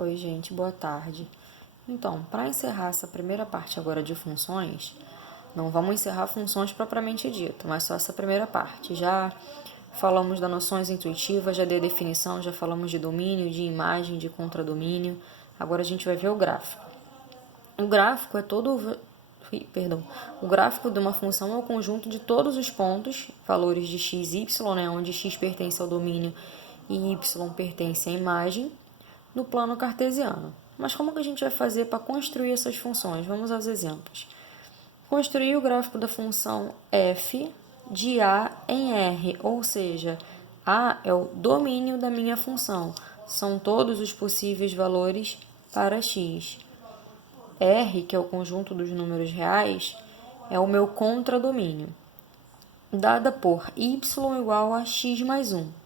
Oi, gente, boa tarde. Então, para encerrar essa primeira parte agora de funções, não vamos encerrar funções propriamente dito, mas só essa primeira parte. Já falamos das noções intuitivas, já dei definição, já falamos de domínio, de imagem, de contradomínio. Agora a gente vai ver o gráfico. O gráfico é o gráfico de uma função é o conjunto de todos os pontos, valores de x e y, né, onde x pertence ao domínio e y pertence à imagem, no plano cartesiano. Mas como que a gente vai fazer para construir essas funções? Vamos aos exemplos. Construir o gráfico da função f de a em r, ou seja, a é o domínio da minha função. São todos os possíveis valores para x. R, que é o conjunto dos números reais, é o meu contradomínio, dada por y igual a x mais 1.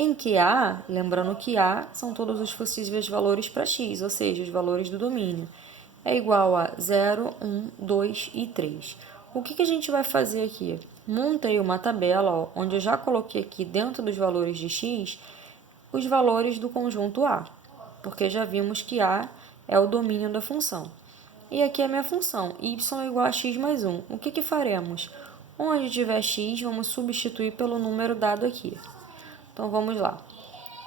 Em que A, lembrando que A são todos os possíveis valores para x, ou seja, os valores do domínio, é igual a 0, 1, 2 e 3. O que a gente vai fazer aqui? Montei uma tabela, onde eu já coloquei aqui dentro dos valores de x, os valores do conjunto A, porque já vimos que A é o domínio da função. E aqui é a minha função, y igual a x mais 1. O que faremos? Onde tiver x, vamos substituir pelo número dado aqui. Então, vamos lá.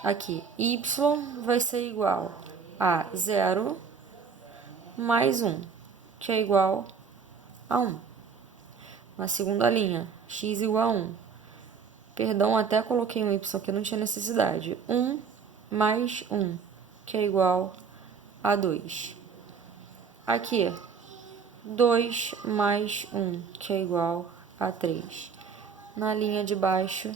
Aqui, y vai ser igual a 0 mais 1, que é igual a 1. Na segunda linha, x igual a 1. Perdão, até coloquei um y aqui, não tinha necessidade. 1 mais 1, que é igual a 2. Aqui, 2 mais 1, que é igual a 3. Na linha de baixo,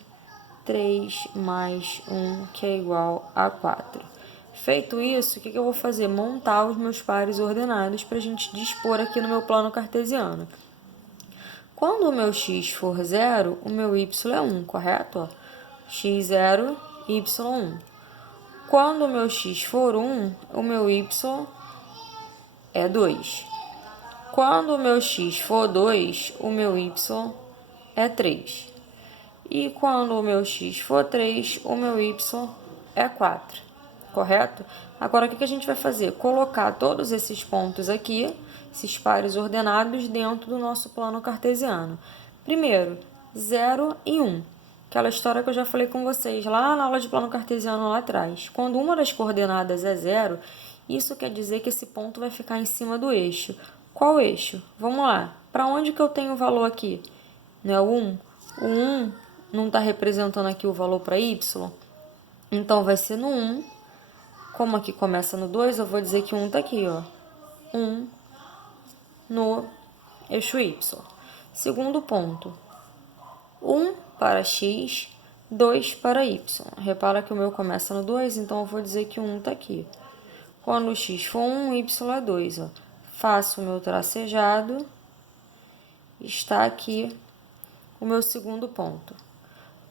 3 mais 1, que é igual a 4. Feito isso, o que eu vou fazer? Montar os meus pares ordenados para a gente dispor aqui no meu plano cartesiano. Quando o meu x for 0, o meu y é 1, correto? x0, y1. Quando o meu x for 1, o meu y é 2. Quando o meu x for 2, o meu y é 3. E quando o meu x for 3, o meu y é 4, correto? Agora, o que a gente vai fazer? Colocar todos esses pontos aqui, esses pares ordenados, dentro do nosso plano cartesiano. Primeiro, 0 e 1. Aquela história que eu já falei com vocês lá na aula de plano cartesiano lá atrás. Quando uma das coordenadas é 0, isso quer dizer que esse ponto vai ficar em cima do eixo. Qual eixo? Vamos lá. Para onde que eu tenho o valor aqui? Não é o 1? O 1 não está representando aqui o valor para y, então vai ser no 1. Como aqui começa no 2, eu vou dizer que 1 está aqui, ó. 1 no eixo y. Segundo ponto, 1 para x, 2 para y. Repara que o meu começa no 2, então eu vou dizer que 1 está aqui. Quando o x for 1, o y é 2. Ó. Faço o meu tracejado, está aqui o meu segundo ponto.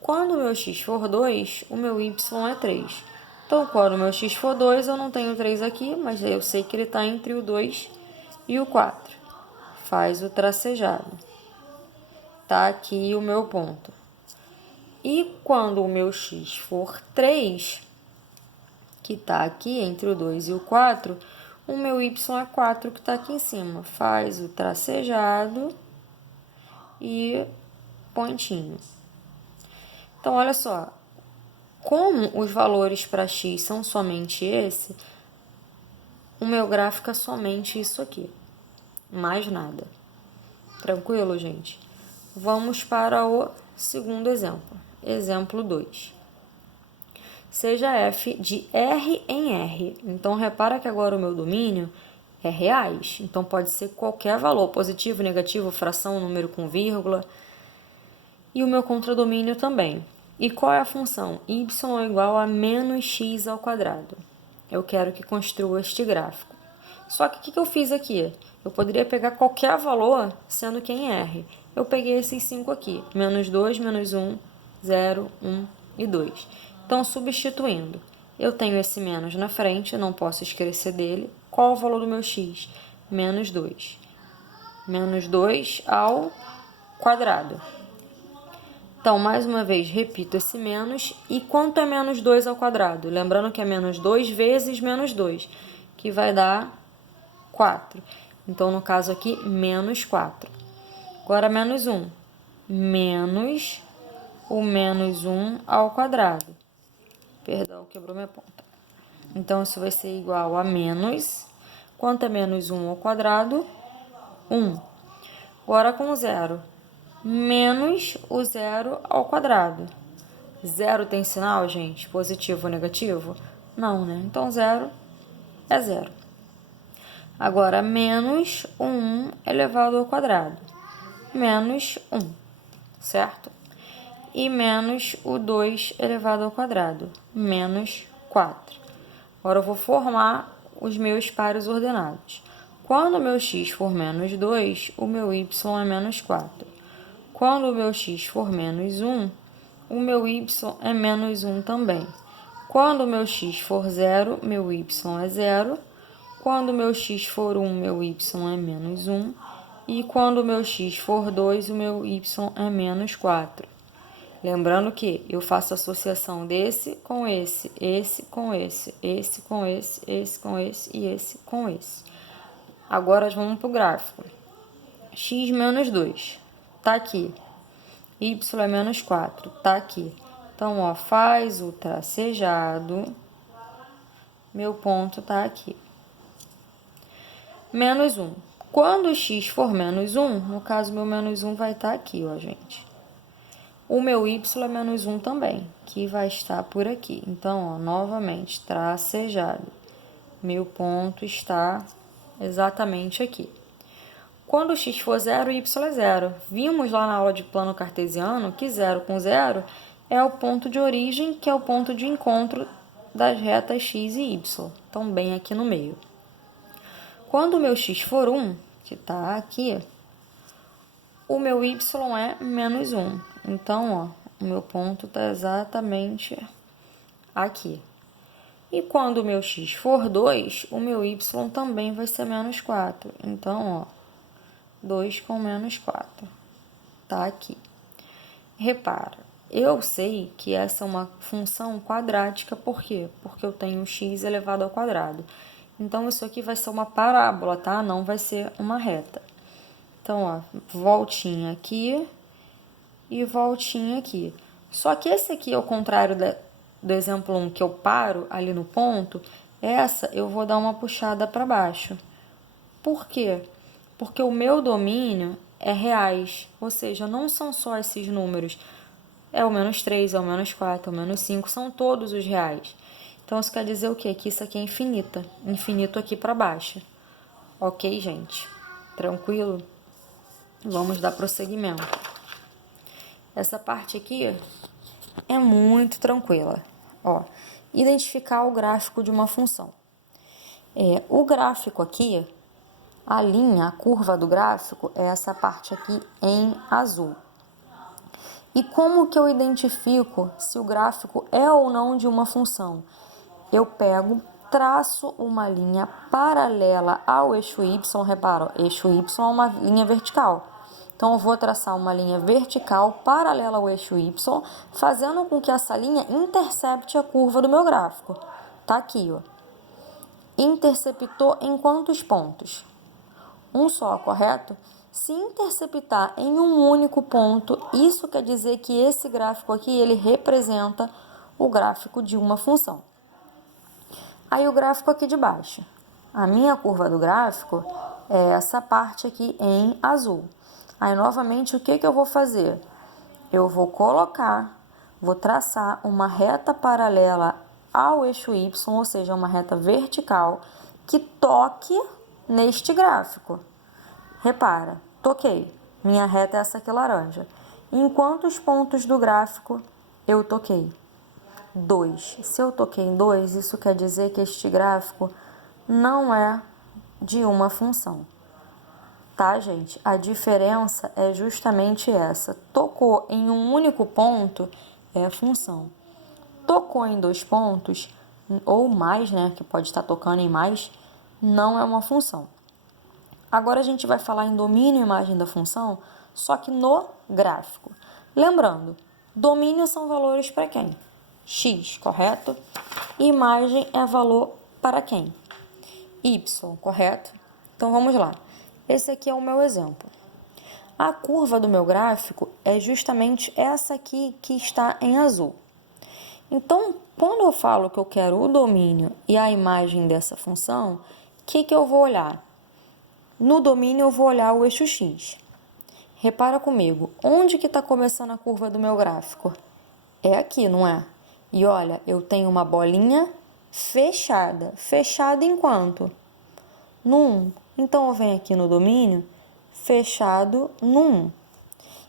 Quando o meu x for 2, o meu y é 3. Então, quando o meu x for 2, eu não tenho 3 aqui, mas eu sei que ele está entre o 2 e o 4. Faz o tracejado. Está aqui o meu ponto. E quando o meu x for 3, que está aqui entre o 2 e o 4, o meu y é 4, que está aqui em cima. Faz o tracejado e pontinho. Então, olha só, como os valores para x são somente esse, o meu gráfico é somente isso aqui, mais nada. Tranquilo, gente? Vamos para o segundo exemplo. Exemplo 2. Seja f de R em R. Então, repara que agora o meu domínio é reais. Então, pode ser qualquer valor, positivo, negativo, fração, número com vírgula. E o meu contradomínio também. E qual é a função? Y é igual a menos x ao quadrado. Eu quero que construa este gráfico. Só que o que eu fiz aqui? Eu poderia pegar qualquer valor, sendo que em R. Eu peguei esses 5 aqui. Menos 2, menos 1, 0, 1 e 2. Então, substituindo. Eu tenho esse menos na frente, não posso esquecer dele. Qual o valor do meu x? Menos 2. Menos 2 ao quadrado. Então, mais uma vez, repito esse menos. E quanto é menos 2 ao quadrado? Lembrando que é menos 2 vezes menos 2, que vai dar 4. Então, no caso aqui, menos 4. Agora, menos 1. Menos o menos 1 ao quadrado. Perdão, quebrou minha ponta. Então, isso vai ser igual a menos. Quanto é menos 1 ao quadrado? 1. Agora, com zero. Menos o zero ao quadrado. Zero tem sinal, gente? Positivo ou negativo? Não, né? Então, zero é zero. Agora, menos o 1 elevado ao quadrado. Menos 1, certo? E menos o 2 elevado ao quadrado. Menos 4. Agora, eu vou formar os meus pares ordenados. Quando o meu x for menos 2, o meu y é menos 4. Quando o meu x for menos 1, o meu y é menos 1 também. Quando o meu x for 0, meu y é 0. Quando o meu x for 1, meu y é menos 1. E quando o meu x for 2, o meu y é menos 4. Lembrando que eu faço associação desse com esse com esse, esse com esse com esse e esse com esse. Agora vamos para o gráfico. X menos 2, tá aqui. Y é menos 4, tá aqui. Então, ó, faz o tracejado. Meu ponto tá aqui. Menos 1. Quando o x for menos 1, no caso, meu menos 1 vai estar aqui, ó, gente. O meu y é menos 1 também, que vai estar por aqui. Então, ó, novamente, tracejado. Meu ponto está exatamente aqui. Quando o x for 0, o y é 0. Vimos lá na aula de plano cartesiano que 0 com 0 é o ponto de origem, que é o ponto de encontro das retas x e y. Então, bem aqui no meio. Quando o meu x for 1, que está aqui, o meu y é menos 1. Então, ó, o meu ponto está exatamente aqui. E quando o meu x for 2, o meu y também vai ser menos 4. Então, ó, 2 com menos 4. Tá aqui. Repara, eu sei que essa é uma função quadrática, por quê? Porque eu tenho x elevado ao quadrado. Então, isso aqui vai ser uma parábola, tá? Não vai ser uma reta. Então, ó, voltinha aqui e voltinha aqui. Só que esse aqui, ao contrário do exemplo 1, que eu paro ali no ponto, essa eu vou dar uma puxada para baixo. Por quê? Porque o meu domínio é reais, ou seja, não são só esses números. É o menos 3, é o menos 4, é o menos 5, são todos os reais. Então, isso quer dizer o quê? Que isso aqui é infinita. Infinito aqui para baixo. Ok, gente? Tranquilo? Vamos dar prosseguimento. Essa parte aqui é muito tranquila. Ó, identificar o gráfico de uma função. O gráfico aqui, a linha, a curva do gráfico, é essa parte aqui em azul. E como que eu identifico se o gráfico é ou não de uma função? Eu pego, traço uma linha paralela ao eixo y, repara, eixo y é uma linha vertical. Então, eu vou traçar uma linha vertical paralela ao eixo y, fazendo com que essa linha intercepte a curva do meu gráfico. Tá aqui, ó. Interceptou em quantos pontos? Um só, correto? Se interceptar em um único ponto, isso quer dizer que esse gráfico aqui, ele representa o gráfico de uma função. Aí o gráfico aqui de baixo. A minha curva do gráfico é essa parte aqui em azul. Aí, novamente, o que eu vou fazer? Eu vou vou traçar uma reta paralela ao eixo y, ou seja, uma reta vertical, que toque neste gráfico. Repara, toquei. Minha reta é essa aqui laranja. Em quantos pontos do gráfico eu toquei? 2. Se eu toquei em 2, isso quer dizer que este gráfico não é de uma função. Tá, gente? A diferença é justamente essa. Tocou em um único ponto, é a função. Tocou em 2 pontos, ou mais, né? Que pode estar tocando em mais, não é uma função. Agora a gente vai falar em domínio e imagem da função, só que no gráfico. Lembrando Domínio são valores para quem? X, correto? Imagem é valor para quem? Y, correto? Então, vamos lá. Esse aqui é o meu exemplo. A curva do meu gráfico é justamente essa aqui que está em azul. Então, quando eu falo que eu quero o domínio e a imagem dessa função, o que eu vou olhar? No domínio, eu vou olhar o eixo X. Repara comigo, onde que está começando a curva do meu gráfico? É aqui, não é? E olha, eu tenho uma bolinha fechada. Fechada em quanto? No 1. Então, eu venho aqui no domínio, fechado no 1.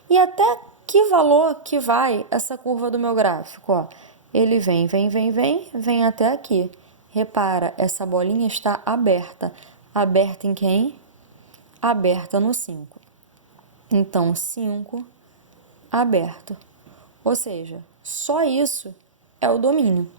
E até que valor que vai essa curva do meu gráfico? Ó, ele vem até aqui. Repara, essa bolinha está aberta. Aberta em quem? Aberta no 5. Então, 5 aberto. Ou seja, só isso é o domínio,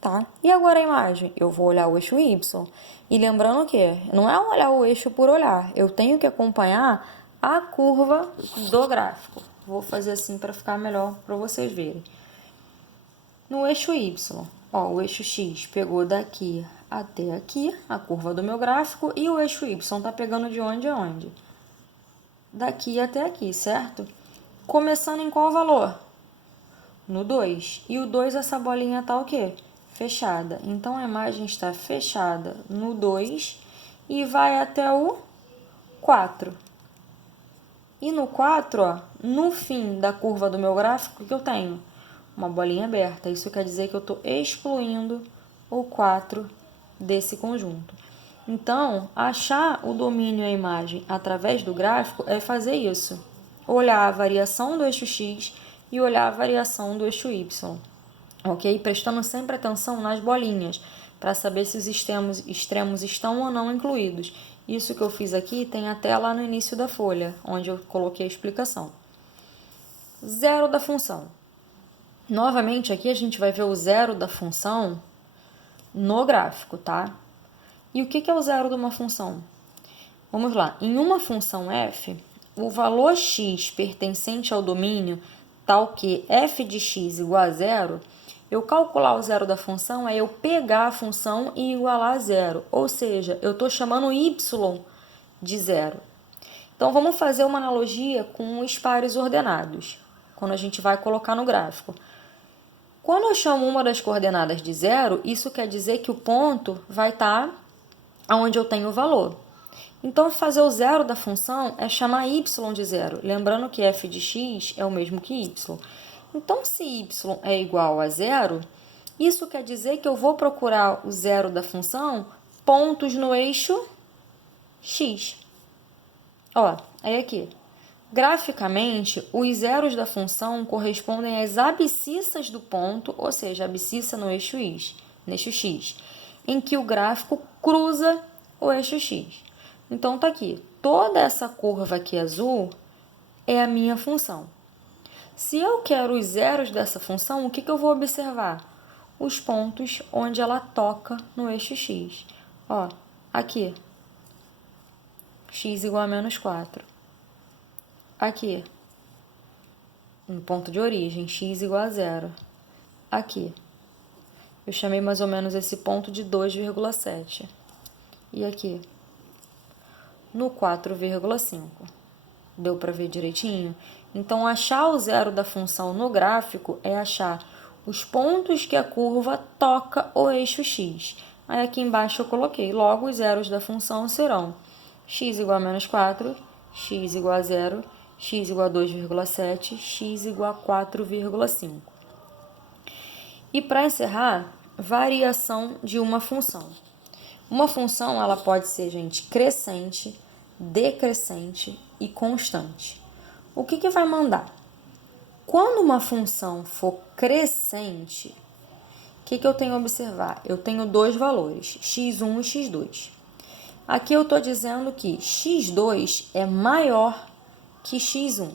tá? E agora a imagem? Eu vou olhar o eixo Y. E lembrando que não é olhar o eixo por olhar, eu tenho que acompanhar a curva do gráfico. Vou fazer assim para ficar melhor para vocês verem. No eixo Y, ó, o eixo X pegou daqui até aqui, a curva do meu gráfico, e o eixo Y tá pegando de onde a onde? Daqui até aqui, certo? Começando em qual valor? No 2. E o 2, essa bolinha tá o quê? Fechada. Então, a imagem está fechada no 2 e vai até o 4. E no 4, ó, no fim da curva do meu gráfico, o que eu tenho? Uma bolinha aberta. Isso quer dizer que eu estou excluindo o 4 desse conjunto. Então, achar o domínio e a imagem através do gráfico é fazer isso. Olhar a variação do eixo X e olhar a variação do eixo Y. Ok? Prestando sempre atenção nas bolinhas, para saber se os extremos estão ou não incluídos. Isso que eu fiz aqui tem até lá no início da folha, onde eu coloquei a explicação. Zero da função. Novamente, aqui a gente vai ver o zero da função no gráfico, tá? E o que é o zero de uma função? Vamos lá. Em uma função f, o valor x pertencente ao domínio, tal que f de x igual a zero, eu calcular o zero da função é eu pegar a função e igualar a zero. Ou seja, eu estou chamando y de zero. Então, vamos fazer uma analogia com os pares ordenados, quando a gente vai colocar no gráfico. Quando eu chamo uma das coordenadas de zero, isso quer dizer que o ponto vai estar onde eu tenho o valor. Então, fazer o zero da função é chamar y de zero. Lembrando que f de x é o mesmo que y. Então, se y é igual a zero, isso quer dizer que eu vou procurar o zero da função pontos no eixo x. Ó, aí aqui. Graficamente, os zeros da função correspondem às abscissas do ponto, ou seja, a abscissa no eixo x, em que o gráfico cruza o eixo x. Então, tá aqui. Toda essa curva aqui azul é a minha função. Se eu quero os zeros dessa função, o que eu vou observar? Os pontos onde ela toca no eixo x. Ó, aqui. X igual a menos 4. Aqui, no ponto de origem, x igual a zero. Aqui, eu chamei mais ou menos esse ponto de 2,7. E aqui, no 4,5. Deu para ver direitinho? Então, achar o zero da função no gráfico é achar os pontos que a curva toca o eixo x. Aí, aqui embaixo eu coloquei. Logo, os zeros da função serão x igual a menos 4, x igual a zero, x igual a 2,7, x igual a 4,5. E para encerrar, variação de uma função. Uma função ela pode ser, gente, crescente, decrescente e constante. O que vai mandar? Quando uma função for crescente, o que eu tenho a observar? Eu tenho dois valores, x1 e x2. Aqui eu estou dizendo que x2 é maior que x1.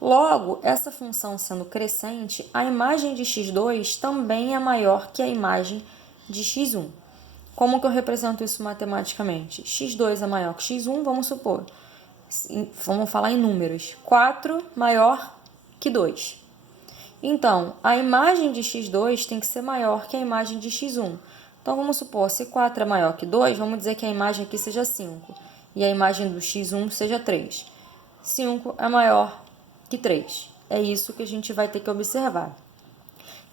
Logo, essa função sendo crescente, a imagem de x2 também é maior que a imagem de x1. Como que eu represento isso matematicamente? x2 é maior que x1, vamos supor. Vamos falar em números. 4 maior que 2. Então, a imagem de x2 tem que ser maior que a imagem de x1. Então, vamos supor, se 4 é maior que 2, vamos dizer que a imagem aqui seja 5 e a imagem do x1 seja 3. 5 é maior que 3. É isso que a gente vai ter que observar.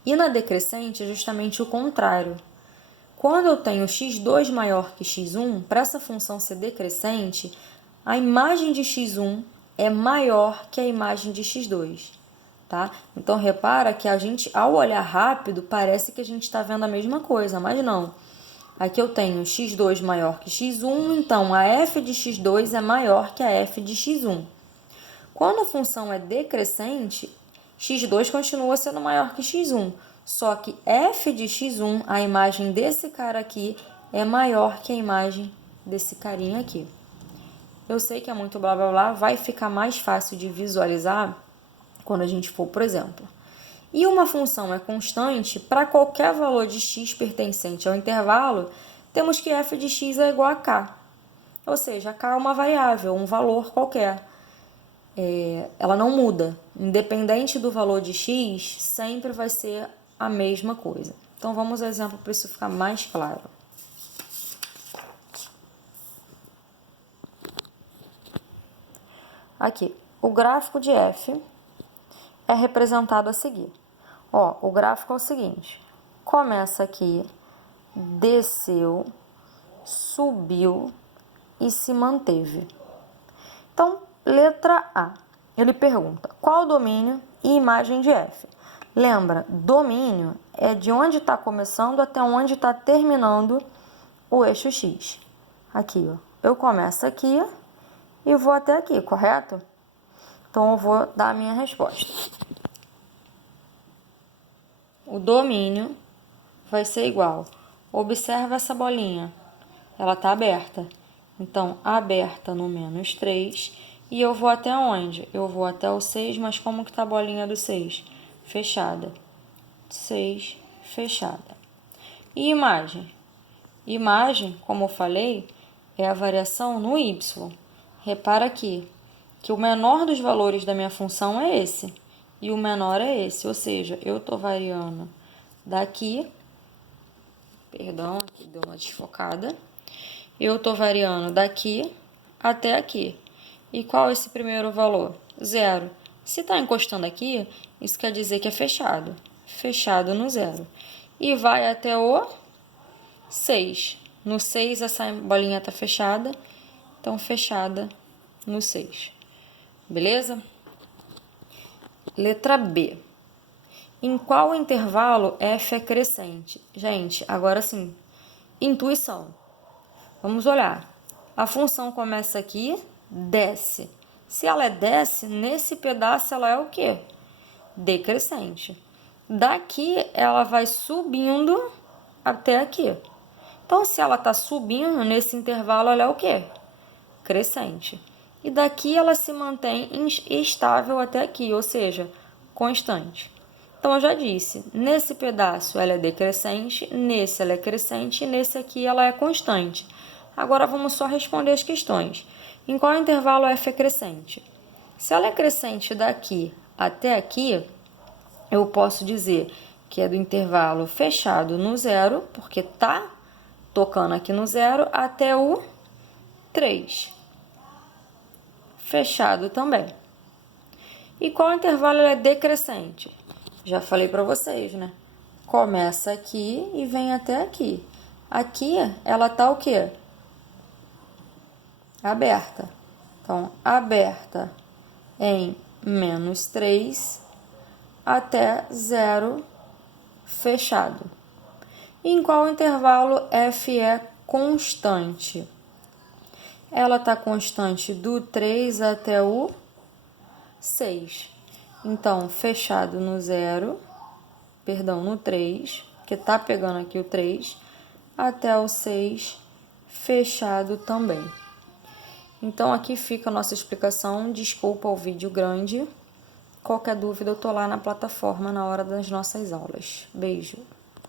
E na decrescente é justamente o contrário. Quando eu tenho x2 maior que x1, para essa função ser decrescente, a imagem de x1 é maior que a imagem de x2. Tá? Então, repara que a gente, ao olhar rápido, parece que a gente está vendo a mesma coisa, mas não. Aqui eu tenho x2 maior que x1, então a f de x2 é maior que a f de x1. Quando a função é decrescente, x2 continua sendo maior que x1, só que f de x1, a imagem desse cara aqui, é maior que a imagem desse carinha aqui. Eu sei que é muito blá blá blá, vai ficar mais fácil de visualizar quando a gente for, por exemplo. E uma função é constante, para qualquer valor de x pertencente ao intervalo, temos que f de x é igual a k. Ou seja, k é uma variável, um valor qualquer. Ela não muda. Independente do valor de x, sempre vai ser a mesma coisa. Então, vamos ao exemplo para isso ficar mais claro. Aqui, o gráfico de f é representado a seguir. Ó, o gráfico é o seguinte, começa aqui, desceu, subiu e se manteve. Então, letra A, ele pergunta, qual o domínio e imagem de f? Lembra, domínio é de onde está começando até onde está terminando o eixo x. Aqui, ó, eu começo aqui e vou até aqui, correto? Então, eu vou dar a minha resposta. O domínio vai ser igual. Observa essa bolinha. Ela está aberta. Então, aberta no menos 3. E eu vou até onde? Eu vou até o 6, mas como que está a bolinha do 6? Fechada. 6, fechada. E imagem? Imagem, como eu falei, é a variação no y. Repara aqui que o menor dos valores da minha função é esse. E o menor é esse, ou seja, eu estou variando daqui, perdão, aqui deu uma desfocada, eu estou variando daqui até aqui. E qual é esse primeiro valor? 0. Se está encostando aqui, isso quer dizer que é fechado. Fechado no 0. E vai até o 6. No 6, essa bolinha está fechada, então fechada no 6. Beleza? Letra B. Em qual intervalo f é crescente? Gente, agora sim, intuição. Vamos olhar. A função começa aqui, desce. Se ela desce, nesse pedaço ela é o quê? Decrescente. Daqui ela vai subindo até aqui. Então, se ela está subindo, nesse intervalo ela é o quê? Crescente. E daqui ela se mantém estável até aqui, ou seja, constante. Então, eu já disse, nesse pedaço ela é decrescente, nesse ela é crescente e nesse aqui ela é constante. Agora, vamos só responder as questões. Em qual intervalo f é crescente? Se ela é crescente daqui até aqui, eu posso dizer que é do intervalo fechado no 0, porque está tocando aqui no 0, até o 3. Fechado também. E qual intervalo é decrescente? Já falei para vocês, né? Começa aqui e vem até aqui. Aqui, ela tá o quê? Aberta. Então, aberta em menos 3 até 0, fechado. E em qual intervalo f é constante? Ela está constante do 3 até o 6. Então, fechado no 0, perdão, no 3, que está pegando aqui o 3, até o 6, fechado também. Então, aqui fica a nossa explicação. Desculpa o vídeo grande. Qualquer dúvida, eu tô lá na plataforma na hora das nossas aulas. Beijo!